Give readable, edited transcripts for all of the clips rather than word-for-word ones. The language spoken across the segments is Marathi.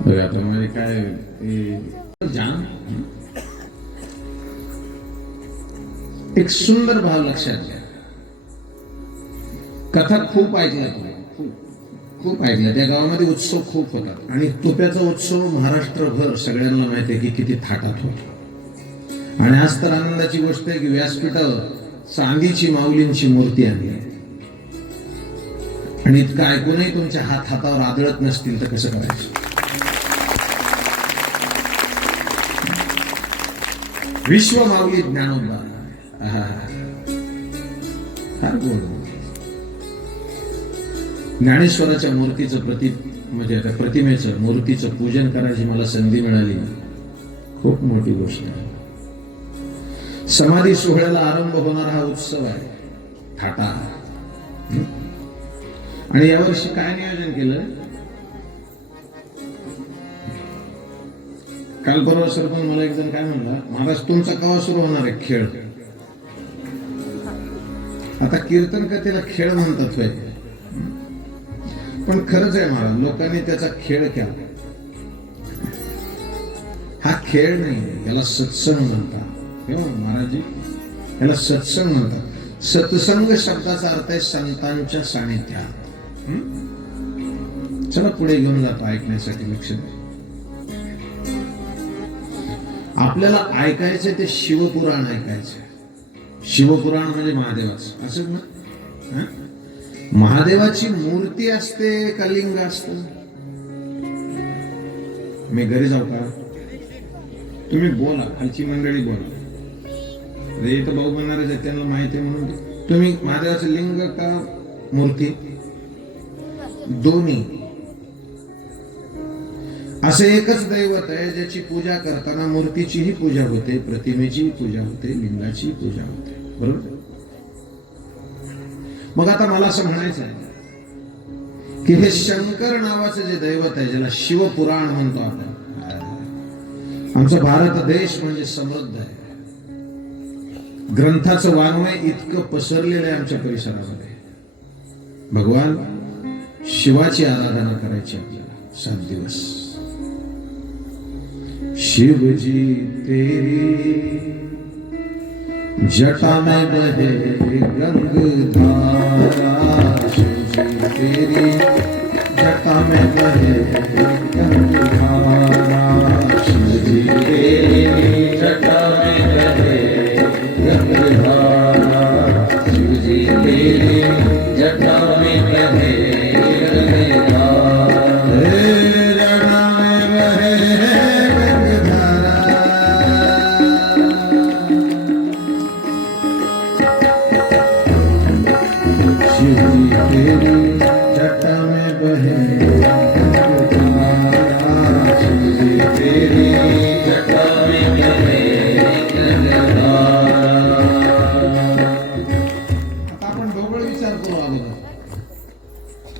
बघा आता म्हणजे काय जाण एक सुंदर भाव लक्षात घ्या. कथा खूप ऐकल्या तुम्ही, खूप ऐकल्या. त्या गावामध्ये उत्सव खूप होतात आणि तोप्याचा उत्सव महाराष्ट्रभर सगळ्यांना माहिती आहे की किती थाटात होतो. आणि आज तर आनंदाची गोष्ट आहे की व्यासपीठावर चांदीची माऊलींची मूर्ती आणली आणि इतकं ऐकूनही तुमच्या हातावर आदळत नसतील तर कसं करायचं. विश्व माऊली ज्ञानोबा फार गोड. ज्ञानेश्वराच्या मूर्तीचं म्हणजे त्या प्रतिमेचं मूर्तीचं पूजन करायची मला संधी मिळाली, खूप मोठी गोष्ट आहे. समाधी सोहळ्याला आरंभ होणारा हा उत्सव आहे थाटा. आणि यावर्षी काय नियोजन केलं. काल परवा सरपंच मला एक जण काय म्हणला, महाराज तुमचा केव्हा सुरू होणार आहे खेळ. आता कीर्तन कथेला खेळ म्हणतात होय, पण खरंच आहे महाराज, लोकांनी त्याचा खेळ केला. हा खेळ नाही, याला सत्संग म्हणतात. महाराज याला सत्संग म्हणतात. सत्संग शब्दाचा अर्थ आहे संतांच्या सानिध्यात. चला पुढे घेऊन जातो ऐकण्यासाठी. लक्ष द्या. आपल्याला ऐकायचं ते शिवपुराण ऐकायचं. शिवपुराण म्हणजे महादेवाचं, असंच ना. महादेवाची मूर्ती असते का लिंग असत. मी घरी जाऊ का. तुम्ही बोला, खालची मंडळी बोला. इथं भाऊ बनणारे त्यांना माहिती आहे म्हणून. तुम्ही महादेवाचं लिंग का मूर्ती. दोन्ही. असं एकच दैवत आहे ज्याची पूजा करताना मूर्तीचीही पूजा होते, प्रतिमेचीही पूजा होते, लिंगाचीही पूजा होते. बरोबर. मग आता मला असं म्हणायचं आहे की हे शंकर नावाचं जे दैवत आहे, ज्याला शिवपुराण म्हणतो आपण. आमचा भारत देश म्हणजे समृद्ध आहे. ग्रंथाचं वाङ्मय इतकं पसरलेलं आहे आमच्या परिसरामध्ये. भगवान शिवाची आराधना करायची आपल्याला 7 दिवस. शिवजी तेरी जटा में बहे गंगधारा, शिवजी तेरी जटा में बहे गंगधारा, शिवजी तेरी जटा में बहे गंगधारा, शिवजी तेरी जटा में बहे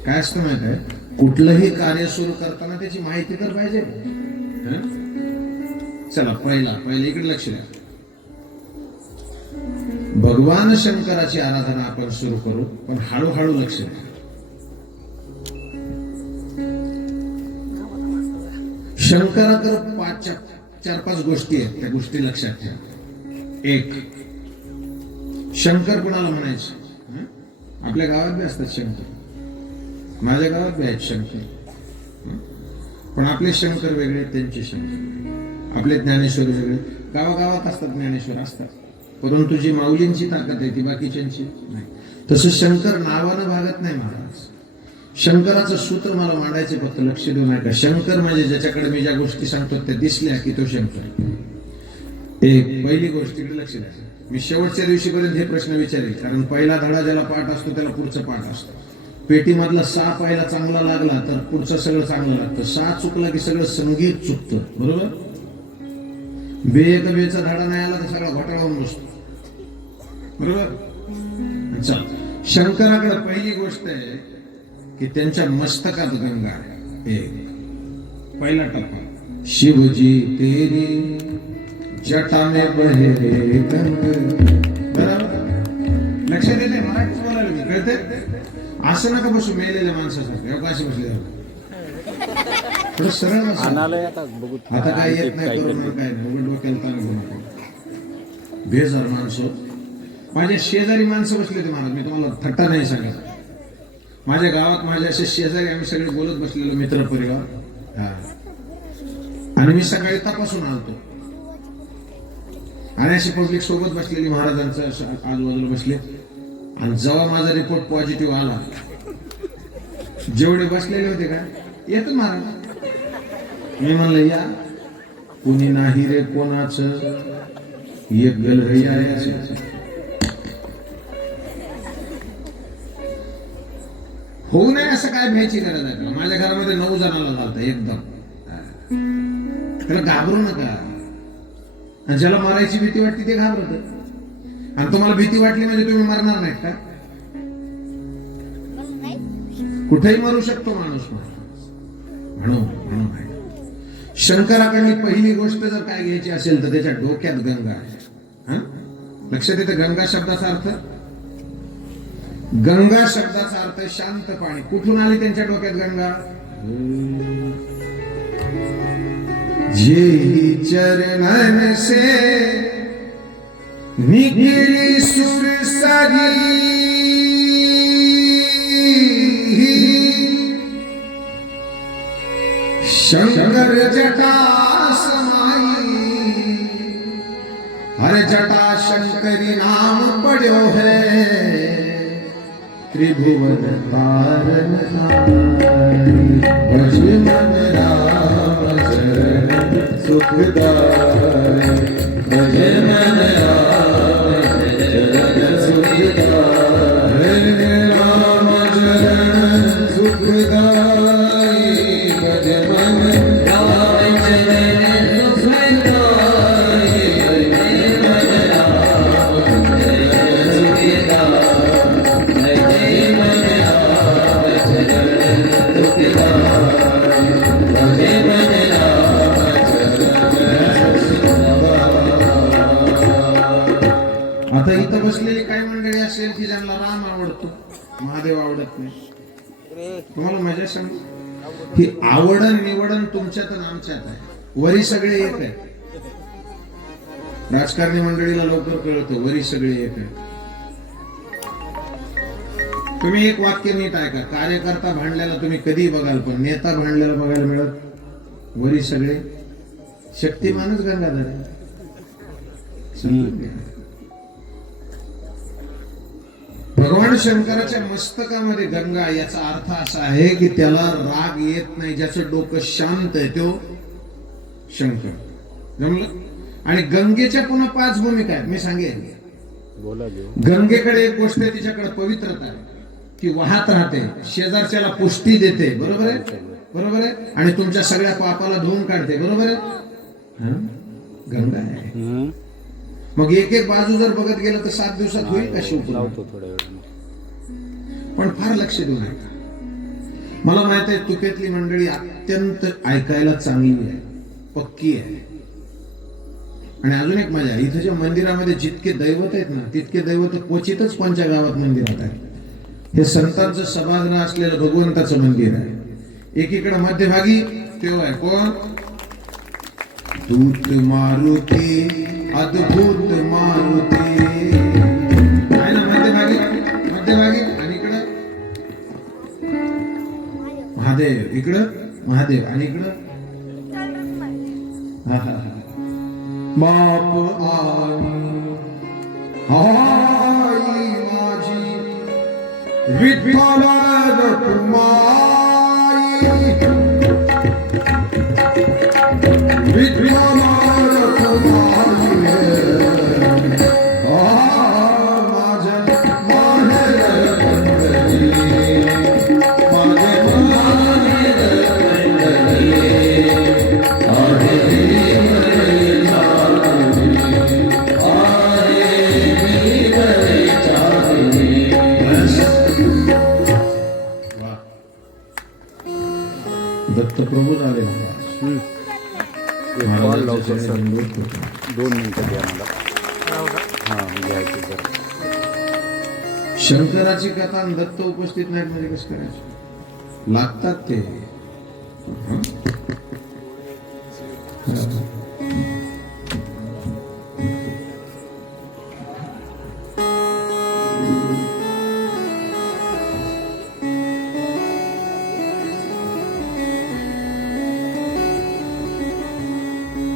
काय असतं माहित आहे. कुठलंही कार्य सुरू करताना त्याची माहिती तर पाहिजे. चला पहिला इकडे लक्ष द्या. भगवान शंकराची आराधना आपण सुरू करू, पण हळूहळू लक्ष द्या. शंकराकडे 4-5 गोष्टी आहेत. त्या गोष्टी लक्षात ठेवा. 1. शंकर कुणाला म्हणायचं. आपल्या गावात बी असतात शंकर, माझ्या गावात बी आहेत शंकर. पण आपले शंकर वेगळे, त्यांचे शंकर. आपले ज्ञानेश्वर वेगळे. गावागावात असतात ज्ञानेश्वर असतात, परंतु जी माऊलींची ताकद आहे ती बाकीच्यांची नाही. तसं शंकर नावानं भागत नाही महाराज. शंकराचं सूत्र मला मांडायचे, फक्त लक्ष देऊ नका. शंकर म्हणजे ज्याच्याकडे मी ज्या गोष्टी सांगतो त्या दिसल्या की तो शंकर. एक पहिली गोष्ट इकडे लक्ष द्या. मी शेवटच्या दिवशीपर्यंत हे प्रश्न विचारेल, कारण पहिला धडा ज्याला पाठ असतो त्याला पुढचा पाठ असतो. पेटीमधला 6 पायला चांगला लागला तर पुढचं सगळं चांगलं लागतं. 6 चुकला की सगळं संगीत चुकतं. बरोबर. बेचा धडा नाही आला तर सगळा घोटाळा होऊन बसतो. बरोबर. चल, शंकराकडे पहिली गोष्ट आहे की त्यांच्या मस्तकात गंगा आहे. एक पहिला टप्पा. शिवजी तेरी जटा में बहे गंगा. बरोबर. लक्ष देते. मराठी बोलायला कळते. असं नका बसू मेलेल्या माणसासारखं अवकाश बसले थोडं सरळ बसा. आणालंय आता बघू. आता काय येत नाही करून काय नाही उघड डोक्याला ताण घेऊ नका. बेजार माणसं माझ्या शेजारी माणसं बसले होते महाराज. मी तुम्हाला थट्टा नाही सांगत. माझ्या गावात माझ्या असे शेजारी आम्ही सगळे बोलत बसलेलो मित्र परिवार. हा आणि मी सकाळी तपासून आलतो आणि अशी पब्लिक सोबत बसलेली महाराजांचं आजूबाजूला बसले. आणि जेव्हा माझा रिपोर्ट पॉझिटिव्ह आला जेवढे बसलेले होते का येतो महाराज. मी म्हणलं या कुणी नाही रे कोणाचं एक गलभई आहे असं. होऊ नये असं काय भ्यायची गरज आहे का. माझ्या घरामध्ये 9 जणांना झालता एकदम. त्याला घाबरू नका. आणि ज्याला मरायची भीती वाटते ते घाबरत. आणि तुम्हाला भीती वाटली म्हणजे तुम्ही मरणार नाहीत का. कुठेही मरू शकतो माणूस म्हणून शंकराकडे पहिली गोष्ट जर काय घ्यायची असेल तर त्याच्या डोक्यात गंगा आहे. लक्षात येतं गंगा शब्दाचा अर्थ. गंगा शब्दाचा अर्थ शांत पाणी. कुठून आली त्यांच्या डोक्यात गंगा. जे चरणन से निकली सुर सारी शंकर जटा समाई हर जटा शंकरी नाम पड़ो है त्रिभुवन तारन भज मन राम शरण सुखदाय भज मन राम शरण सुखदाय राम शरण सुखदाय भज मन राम शरण सुखदाय भज मन राम शरण सुखदाय आता इथं बसलेली काही मंडळी असेल की ज्यांना राम आवडतो महादेव आवडत नाही. तुम्हाला मजा सांगू ही आवडन निवडन तुमच्यात आणि आमच्यात आहे. वरी सगळे एक आहे. राजकारणी मंडळीला लवकर कळतं वरी सगळे एक आहे. तुम्ही एक वाक्य नीट ऐका. कार्यकर्ता भांडल्याला तुम्ही कधी बघाल पण नेता भांडल्याला बघायला मिळत वरी सगळे शक्तिमानच गंगाधर आहे. भगवान शंकराच्या मस्तकामध्ये गंगा याचा अर्थ असा आहे की त्याला राग येत नाही. ज्याचं डोकं शांत आहे तो शंकर. जमलं. आणि गंगेच्या पुन्हा 5 भूमिका आहेत. मी सांगेन गंगेकडे एक गोष्ट आहे तिच्याकडे पवित्रता आहे. ती वाहत राहते शेजारच्याला पुष्टी देते. बरोबर आहे बरोबर आहे. आणि तुमच्या सगळ्या पापाला धुवून काढते. बरोबर आहे. गंगा आहे. मग एक बाजू जर बघत गेलं तर 7 दिवसात होईल का शिवपुराण. पण फार लक्ष देऊ नका. मला माहित आहे तुकेतली मंडळी अत्यंत ऐकायला चांगली आहे पक्की आहे. आणि अजून एक मजा इथच्या मंदिरामध्ये जितके दैवत आहेत ना तितके दैवत क्वचितच कोणत्या गावात मंदिरात आहे. हे संतांचं सभागृह असलेलं भगवंताचं मंदिर आहे. एकीकडे मध्यभागी तेव्हा आहे कोण दूत मारुती अद्भुत मारुती आहे ना मध्यभागी. आणि इकडं महादेव. इकडं महादेव आणि इकडं बाप आई माझी विठ्ठल रखुमाई विठ्ठल दत्तप्रभू झाले. 2 मिनिटं द्या मला. हां घ्यायचं जरा. शंकराची कथा आणि दत्त उपस्थित नाहीत म्हणजे कसं करायचं? लागतात ते. हं?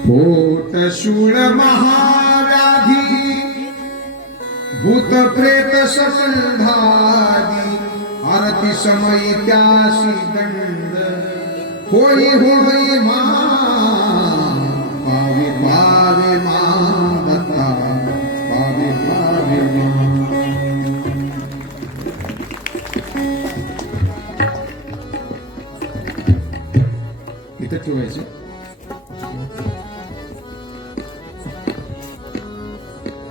पोट शूळ महाव्याधी भूत प्रेत संधादी आरती समयी त्याशी दंड होई होई मा पावे पावे मा दत्ता पावे पावे मा. इथं ठेवायचं.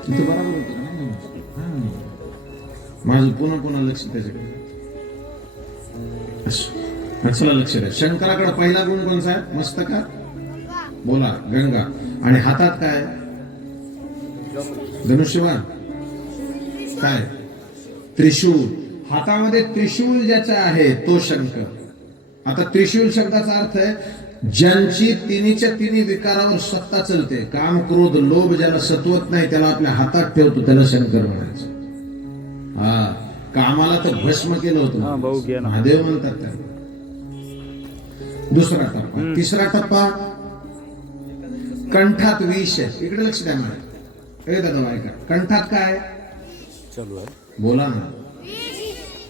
इथं बरोबर होतं का नाही? माझं पुन्हा पुन्हा लक्ष त्याच्याकडे. चला लक्ष द्या. शंकराकडे पहिला गुण कोणता आहे? मस्तकात बोला गंगा, आणि हातात काय? धनुष्यबाण. काय? त्रिशूल. हातामध्ये त्रिशूल ज्याचा आहे तो शंकर. आता त्रिशूल शब्दाचा अर्थ आहे ज्यांची तिन्हीच्या तिन्ही विकारावर सत्ता चलते. काम, क्रोध, लोभ ज्याला सत्वत नाही त्याला आपल्या हातात ठेवतो, त्याला शंकर म्हणायचं. हा, कामाला तर भस्म केलं होतं महादेव म्हणतात त्याला. दुसरा टप्पा. तिसरा टप्पा कंठात विष आहे. इकडे लक्ष द्या मला. ए दादा ऐका, कंठात काय चालू आहे? बोला ना.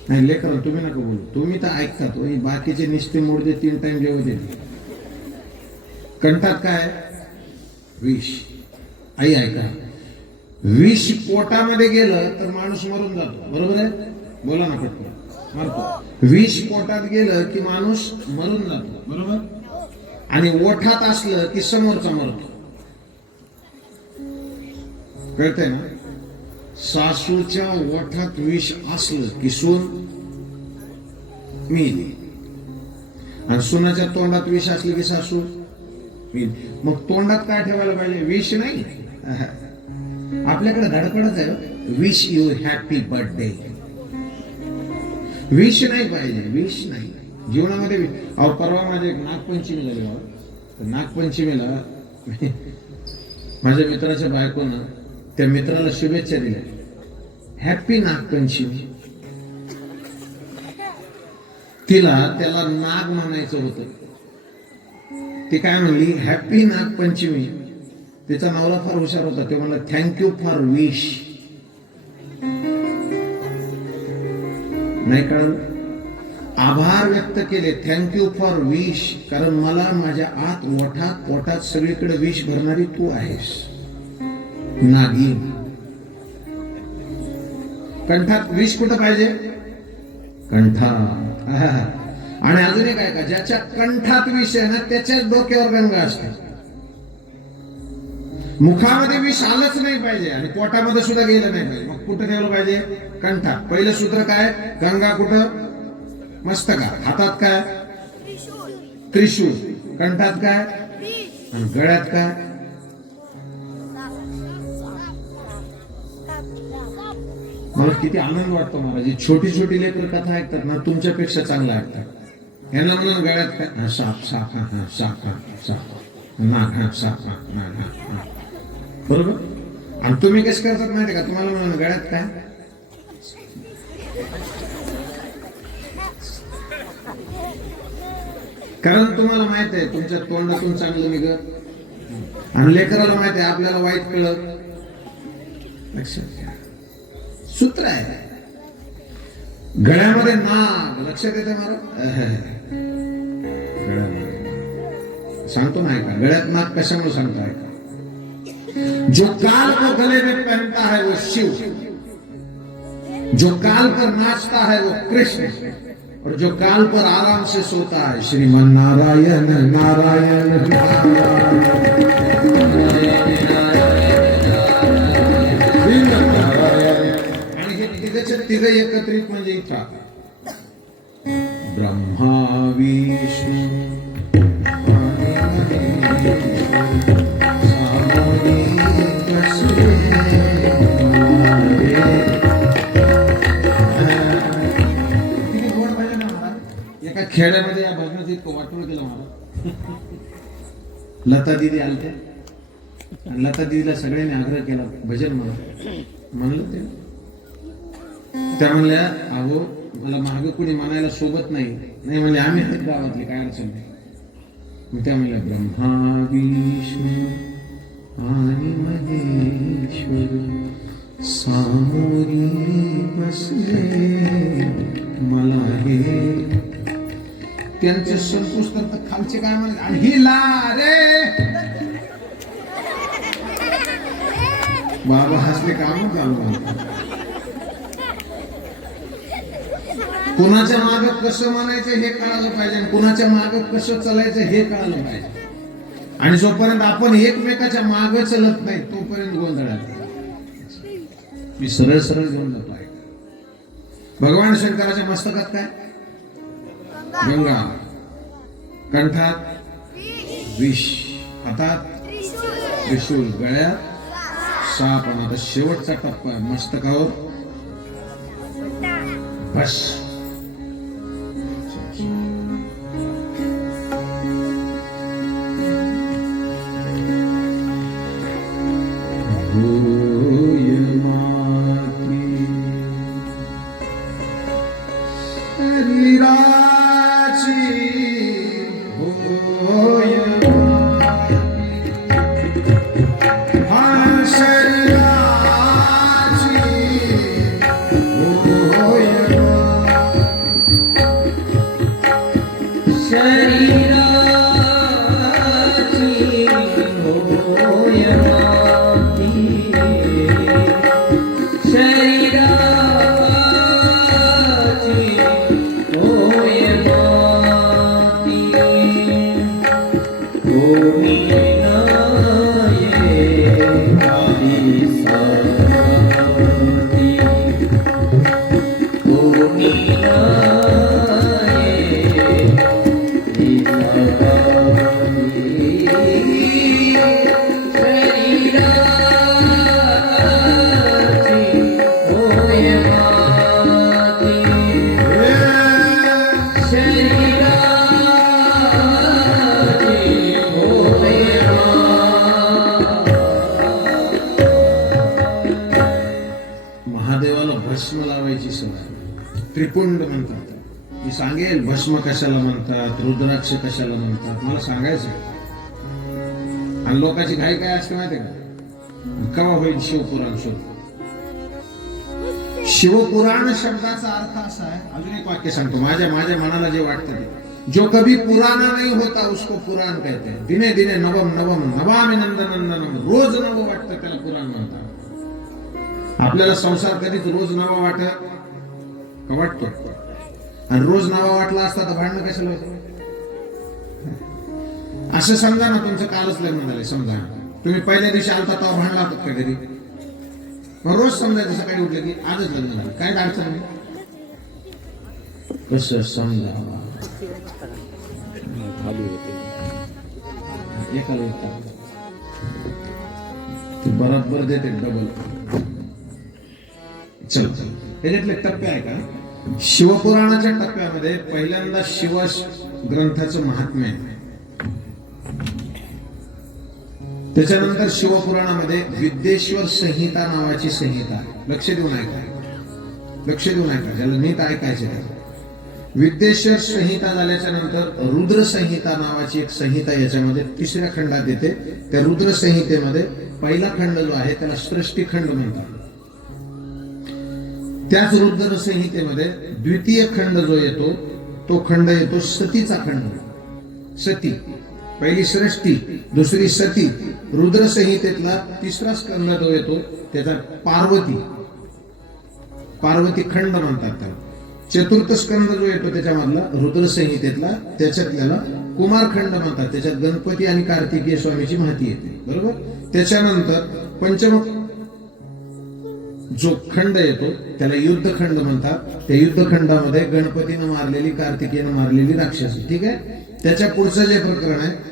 नाही लेकर तुम्ही नका बोलू, तुम्ही तर ऐकतात. बाकीचे निस्ते मोडते 3 टाइम जेवत येते. कंठात काय? विष. आई ऐका, विष पोटामध्ये गेलं तर माणूस मरून जातो, बरोबर आहे? बोला ना पटकन. मरतो. विष पोटात गेलं की माणूस मरून जातो, बरोबर? आणि ओठात असलं की समोरचा मरतो. कळतंय ना? सासूच्या ओठात विष असलं की सून मेली, आणि सुनाच्या तोंडात विष असलं की सासू मेली. मग तोंडात काय ठेवायला पाहिजे? विष नाही. आपल्याकडे धडपडच आहे, विश यू हॅपी बर्थडे. विष नाही पाहिजे, विष नाही जीवनामध्ये. अहो परवा माझे नागपंचमीला गेलो. नागपंचमीला माझ्या मित्राच्या बायकोनं त्या मित्राला शुभेच्छा दिल्या, हॅपी नागपंचमी. त्याला नाग म्हणायचं होतं. ती काय म्हणली? हॅपी नागपंचमी. तिचा नवरा फार हुशार होता. ते म्हणला थँक्यू फॉर विश. नाही कळलं? आभार व्यक्त केले, थँक्यू फॉर विश. कारण मला माझ्या आत ओठात पोटात सगळीकडे विष भरणारी तू आहेस, नागिन. कंठात विष कुठं पाहिजे? कंठात. आणि अजून एक आहे का, ज्याच्या कंठात विष आहे ना त्याच्याच डोक्यावर गंगा असते. मुखामध्ये विष आलंच नाही पाहिजे आणि पोटामध्ये सुद्धा गेलं नाही पाहिजे. मग कुठं ठेवलं पाहिजे? कंठात. पहिलं सूत्र काय? गंगा कुठं? मस्तकात. हातात काय? त्रिशूल. कंठात काय? आणि गळ्यात काय? मला किती आनंद वाटतो महाराज. छोटी छोटी लेकर कथा ऐकतात ना, तुमच्यापेक्षा चांगलं ऐकतात. यांना म्हणून गळ्यात काय? साप साप. हा साप. हा साप. नाग. हा साप. हा नाग. हा. बरोबर. आणि तुम्ही कसं करतात माहिती का? तुम्हाला म्हणून गळ्यात काय? कारण तुम्हाला माहित आहे तुमच्या तोंडातून चांगलं निघत, आणि लेकराला माहित आहे आपल्याला वाईट कळत. लक्षात घ्या, सूत्र आहे. गळ्यामध्ये नाग. लक्षात येते मला? गळ्यामध्ये सांगतो ना, ऐका. गळ्यात नाग कशामुळे सांगतो ऐका. जो काल को गले में पहनता है वो शिव, जो काल पर नाचता है वो कृष्ण, और जो काल पर आराम से सोता है श्रीमान नारायण नारायण नारायण. आणि हे तिघ एकत्रित म्हणजे इच्छा. ब्रह्मा विष्णू एका खेड्यामध्ये या भजनाचं इतकं वाटोळ केलं मला. लता दिदी आलत्या आणि लता दिदीला सगळ्यांनी आग्रह केला भजन म्हणलं ते. त्या म्हणल्या अहो मला मागे कुणी म्हणायला सोबत नाही म्हणले आम्ही आहेत गावातले, काय अडचण नाही. मग त्या म्हणल्या ब्रह्मा विष्णू आणि महेश्वर सामोरी बसले मला हे. त्यांचे संतुष्ट तर खालचे काय म्हणत आणि ही ला रे बाबा हसले काम चालू. कुणाच्या मागे कसं म्हणायचं हे कळालं पाहिजे आणि कुणाच्या मागे कसं चालायचं हे कळालं पाहिजे. आणि जोपर्यंत आपण एकमेकाच्या मागे चलत नाही तोपर्यंत गोंधळात. मी सरळ सरळ घेऊन जातो आहे. भगवान शंकराच्या मस्तकात काय गंगा, कंठात विष, हातात त्रिशूल, गळ्यात साप आणि आता शेवटचा टप्पा मस्तकावर बस. भस्म लावायची सवय. त्रिपुंड म्हणतात. मी सांगेल भस्म कशाला म्हणतात, रुद्राक्ष कशाला म्हणतात, मला सांगायचं. आणि लोकांची घाई काय असते माहिती का, केव्हा होईल शिवपुराण शोध. शिवपुराण शब्दाचा अर्थ असा आहे, अजून एक वाक्य सांगतो माझ्या मनाला जे वाटतं ते. जो कभी पुराना नहीं होता उसको पुराण कहते हैं. दिने दिने नवम नवम नवामि नंदनंदनम. रोज नवं वाटतं त्याला पुराण म्हणतात. आपल्याला संसार कधीच रोज नवा वाटतो आणि रोज नवा वाटला असता तर भांडणं कशाला होतं. असं समजा ना, तुमचं कालच लग्न झाले समजा, तुम्ही पहिल्या दिवशी आलता तेव्हा भांडला होतात का कधी. मग रोज समजायचं सकाळी उठलं की आजच लग्न झालं, काय अडचण नाही. कसं समजावा एकाला ते बरोबर देते डबल. चल त्याच्यातले टप्पे आहे का. शिवपुराणाच्या टप्प्यामध्ये पहिल्यांदा शिव ग्रंथाचं महात्म्य आहे. त्याच्यानंतर शिवपुराणामध्ये विद्येश्वर संहिता नावाची संहिता. लक्ष देऊन ऐका ज्याला नीट ऐकायचे. विद्येश्वर संहिता झाल्याच्या नंतर रुद्र संहिता नावाची एक संहिता याच्यामध्ये तिसऱ्या खंडात येते. त्या रुद्र संहितेमध्ये पहिला खंड जो आहे त्याला सृष्टी खंड म्हणतात. त्याच रुद्र संहितेमध्ये द्वितीय खंड जो येतो तो खंड येतो सतीचा खंड. सती पहिली सृष्टी, दुसरी सती. रुद्र संहितेतला तिसरा स्कंद जो येतो त्याचा पार्वती खंड म्हणतात त्याला. चतुर्थ स्कंद जो येतो त्याच्यामधला रुद्र संहितेतला त्याच्यातल्याला कुमारखंड म्हणतात. त्याच्यात गणपती आणि कार्तिकेय स्वामीची माहिती येते, बरोबर. त्याच्यानंतर पंचम जो खंड येतो त्याला युद्धखंड म्हणतात. त्या युद्धखंडामध्ये गणपतीनं मारलेली, कार्तिकेयनं मारलेली राक्षस, ठीक आहे. त्याच्या पुढचं जे प्रकरण आहे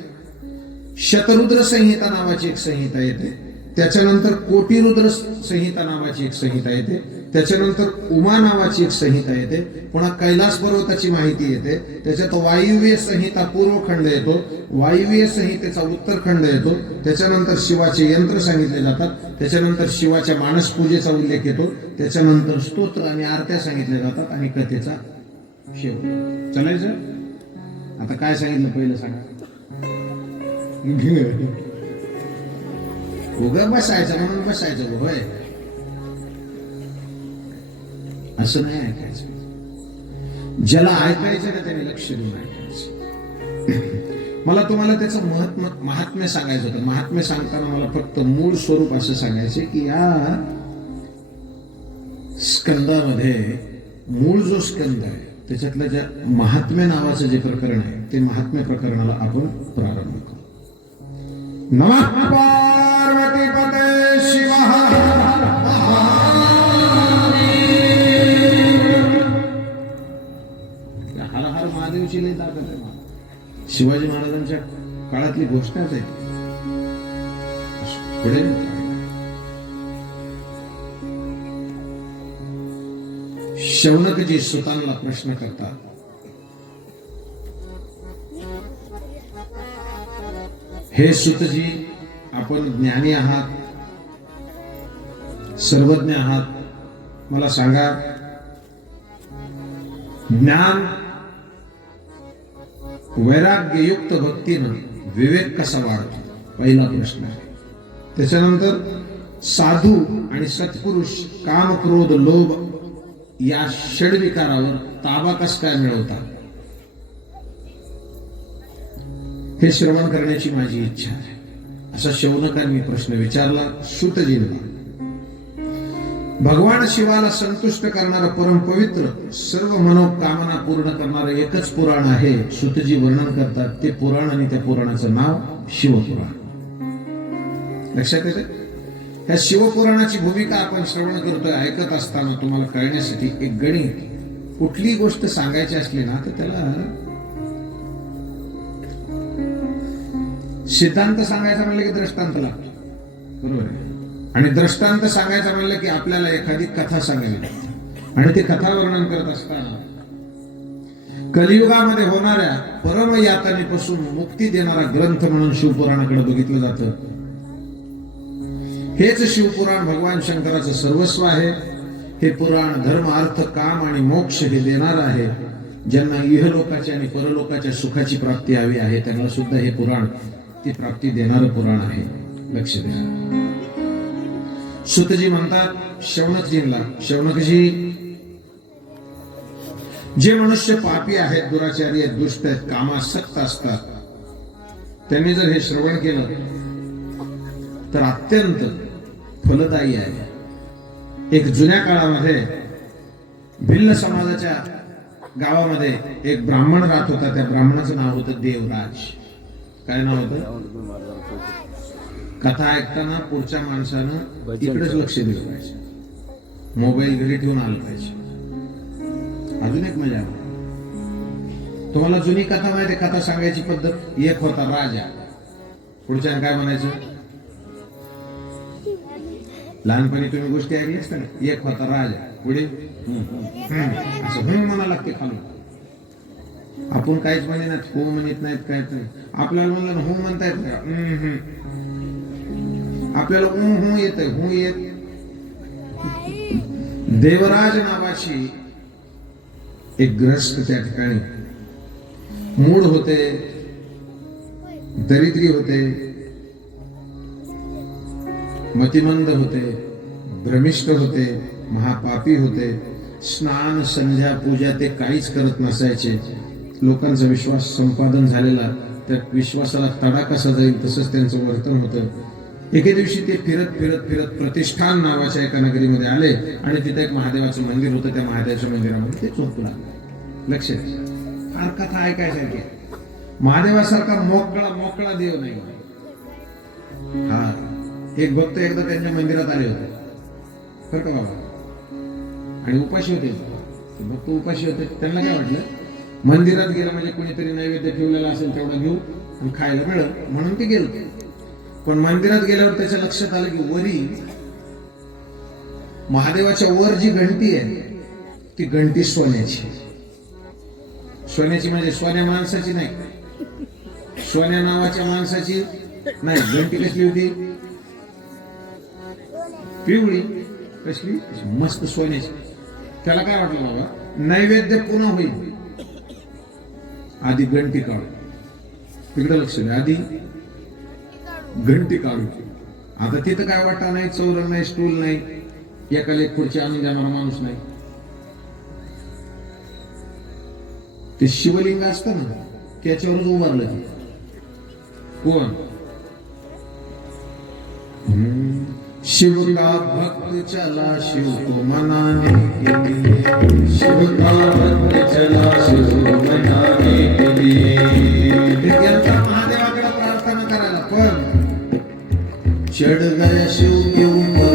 शतरुद्र संहिता नावाची एक संहिता येते. त्याच्यानंतर कोटिरुद्र संहिता नावाची एक संहिता येते, त्याच्यानंतर उमा नावाची एक संहिता येते, पुन्हा कैलास पर्वताची माहिती येते, त्याच्यात वायुव्य संहिता पूर्वखंड येतो, वायुव्य संहितेचा उत्तरखंड येतो, त्याच्यानंतर शिवाचे यंत्र सांगितले जातात, त्याच्यानंतर शिवाच्या मानसपूजेचा उल्लेख येतो, त्याच्यानंतर स्तोत्र आणि आरत्या सांगितल्या जातात आणि कथेचा शेवट. चालायचं? आता काय सांगितलं पहिलं सांगा. उगा बसायचं म्हणून बसायचं होय, असं नाही ऐकायचं. ज्याला ऐकायचं ना त्याने लक्ष देऊन ऐकायचं. मला तुम्हाला त्याचं महात्म्य सांगायचं होतं. महात्म्य सांगताना मला फक्त मूळ स्वरूप असं सांगायचे की या स्कंदामध्ये मूळ जो स्कंद आहे त्याच्यातलं ज्या महात्म्य नावाचं जे प्रकरण आहे ते महात्म्य प्रकरणाला आपण प्रारंभ करू. नमः पार्वती पते शिव हर हर महादेवची लई ताकद आहे. शिवाजी महाराजांच्या काळातली गोष्टच आहे. पुढे शौनकजी सुतांना प्रश्न करतात, हे सुतजी, आपण ज्ञानी आहात, सर्वज्ञ आहात, मला सांगा ज्ञान वैराग्ययुक्त भक्तीनं विवेक कसा वाढतो, पहिला प्रश्न आहे. त्याच्यानंतर साधू आणि सत्पुरुष काम क्रोध लोभ या षड्विकारावर ताबा कस काय मिळवतात, हे श्रवण करण्याची माझी इच्छा आहे. असा शौनकांनी प्रश्न विचारला सूतजींना. भगवान शिवाला संतुष्ट करणारं परम पवित्र सर्व मनोकामना पूर्ण करणारं एकच पुराण आहे, सूतजी वर्णन करतात. ते पुराण आणि त्या पुराणाचं नाव शिवपुराण. लक्षात येते? ह्या शिवपुराणाची भूमिका आपण श्रवण करतोय. ऐकत असताना तुम्हाला कळण्यासाठी एक गणित, कुठली गोष्ट सांगायची असली ना तर त्याला सिद्धांत सांगायचा म्हणलं की दृष्टांत लागतो, बरोबर आहे. आणि दृष्टांत सांगायचा म्हणलं की आपल्याला एखादी कथा सांगावी लागते. आणि ते कथा वर्णन करत असताना कलियुगामध्ये होणाऱ्या परमयातनेपासून मुक्ती देणारा ग्रंथ म्हणून शिवपुराणाकडे बघितलं जातं. हेच शिवपुराण भगवान शंकराचं सर्वस्व आहे. हे पुराण धर्म अर्थ काम आणि मोक्ष हे देणार आहे. ज्यांना इहलोकाची आणि परलोकाच्या सुखाची प्राप्ती हवी आहे त्यांना सुद्धा हे पुराण ती प्राप्ती देणारं पुराण आहे. लक्ष द्या. सूतजी म्हणतात शौनकजींना, शौनकजी, जे मनुष्य पापी आहेत, दुराचारी आहेत, दुष्ट आहेत, कामासक्त असतात, त्यांनी जर हे श्रवण केलं तर अत्यंत फलदायी आहे. एक जुन्या काळामध्ये भिल्ल समाजाच्या गावामध्ये एक ब्राह्मण राहत होता. त्या ब्राह्मणाचं नाव होतं देवराज. काय नाव होतं? कथा ऐकताना पुढच्या माणसानं इकडेच लक्ष दिलं पाहिजे, मोबाईल घरी ठेवून आलं पाहिजे. अजून एक मजा आहे. तुम्हाला जुनी कथा माहिती? कथा सांगायची पद्धत. एक होता राजा, पुढच्या काय म्हणायचं? लहानपणी तुम्ही गोष्टी ऐकलीच का? एक होता राजा, पुढे असं म्हणा लागते खालून. आपण काहीच म्हणत हो म्हणत नाहीत, काय आपल्याला म्हणलं हो म्हणता येत का? आपल्याला हो येत हो येत. देवराज नावाची एक ग्रस्त त्या ठिकाणी मूढ होते, दरिद्री होते, मतिमंद होते, भ्रमिष्ठ होते, महापापी होते. स्नान संध्या पूजा ते काहीच करत नसायचे. लोकांचा विश्वास संपादन झालेला, त्या विश्वासाला तडा कसा जाईल तसंच त्यांचं वर्तन होतं. एके दिवशी ते फिरत फिरत फिरत प्रतिष्ठान नावाच्या एका नगरीमध्ये आले आणि तिथे एक महादेवाचं मंदिर होतं. त्या महादेवाच्या मंदिरामध्ये ते झोपू लागले. लक्ष द्या, फार कथा ऐकायसारखी. महादेवासारखा मोकळा देव नाही. हा एक भक्त एकदा त्यांच्या मंदिरात आले होते, बरं का बाबा, आणि उपाशी होते. भक्त उपाशी होते. त्यांना काय वाटलं, मंदिरात गेलं म्हणजे कोणीतरी नैवेद्य ठेवलेला असेल तेवढं घेऊ आणि खायला मिळेल म्हणून ते गेलो. पण मंदिरात गेल्यावर त्याच्या लक्षात आलं की वरी महादेवाच्या वर जी घंटी आहे ती घंटी सोन्याची. सोन्याची म्हणजे सोन्या माणसाची नाही, सोन्या नावाच्या माणसाची नाही. घंटी कसली होती? पिवळी. कसली? मस्त सोन्याची. त्याला काय वाटलं बाबा नैवेद्य पुन्हा होईल, आधी घंटी काढू. तिकडे लक्ष द्या, आधी घंटी काढू. आता तिथं काय वाटत नाही, चौरंग नाही, स्टूल नाही, एकाला एक खुर्ची आणून देणारा माणूस नाही. ते शिवलिंग असतं ना त्याच्यावरच उभारलं ते. कोण? शिव का भक्त चला शिव को मनाने के लिए, शिव का भक्त चला शिव को मनाने के लिए. महादेवाकडे प्रार्थना करायला, पण चढ़ गया शिव के ऊपर,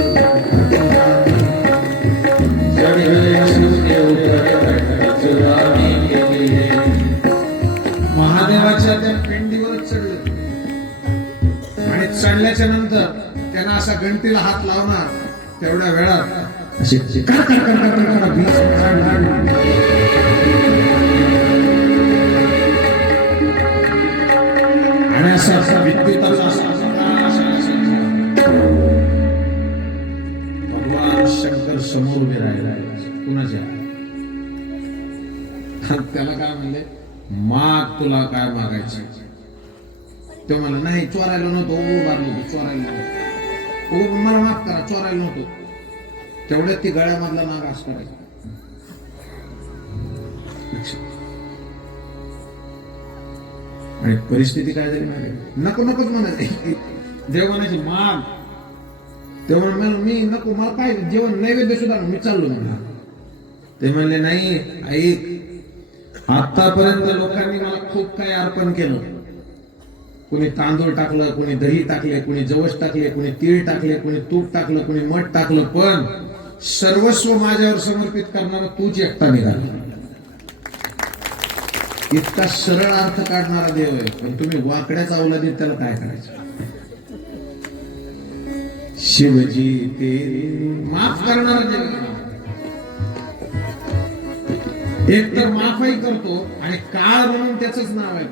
चढ़ गया शिव के ऊपर चुराने के लिए. महादेवाच्या त्या पिंडीवरच चढलं आणि चढल्याच्या नंतर त्यांना असा घंटीला हात लावणार. तेवढ्या वेळात असे आणि असा विद्युताचा भगवान शंकर समोर उभे राहिला. कुणाच्या? त्याला काय म्हणले, माग तुला काय मागायचं? तो म्हणला नाही, चोरायला नव्हतो, उभारलो होतो, चोरायला नव्हतो. मला माफ करा, चोरायला नव्हतो. तेवढ्यात ती गळ्यामधला नाग असतो. आणि परिस्थिती काय झाली मागे, नको नकोच म्हणायचे. देव म्हणायचे माग. तेव्हा मी नको, मला काय जेवण नैवेद्य सुद्धा मी चाललो म्हणा. ते म्हणले नाही, ऐक, आतापर्यंत लोकांनी मला खूप काही अर्पण केलं. कोणी तांदूळ टाकलं, कोणी दही टाकले, कोणी जवस टाकले, कोणी तीळ टाकले, कोणी तूप टाकलं, कोणी मठ टाकलं, पण सर्वस्व माझ्यावर समर्पित करणारा तूच एकटा निघाला. इतका सरळ अर्थ काढणारा देव आहे, पण तुम्ही वाकड्याच अवलादीत त्याला काय करायचं? शिवजी ते माफ करणारा देव. एक तर माफही करतो आणि काळ म्हणून त्याच नाव आहे.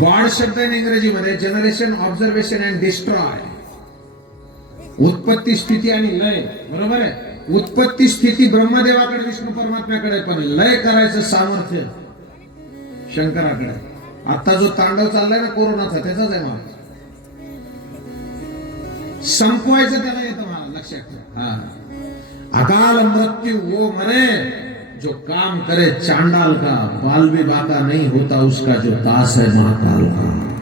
गॉड शब्द आहे इंग्रजीमध्ये जनरेशन, ऑब्झर्वेशन अँड डिस्ट्रॉय. उत्पत्ती, स्थिती आणि लय. बरोबर आहे? उत्पत्ती स्थिती ब्रह्मदेवाकडे, विष्णू परमात्म्याकडे, पण लय करायचं सामर्थ्य शंकराकडे. आता जो तांडव चाललाय ना कोरोनाचा, त्याचाच आहे मला. संपवायचं त्याला येतं मला, लक्षात ठेवा. अकाल मृत्यु वो मरे जो काम करे चांडाल का, बाल भी बाका नहीं होता उसका जो दास है महाकाल का.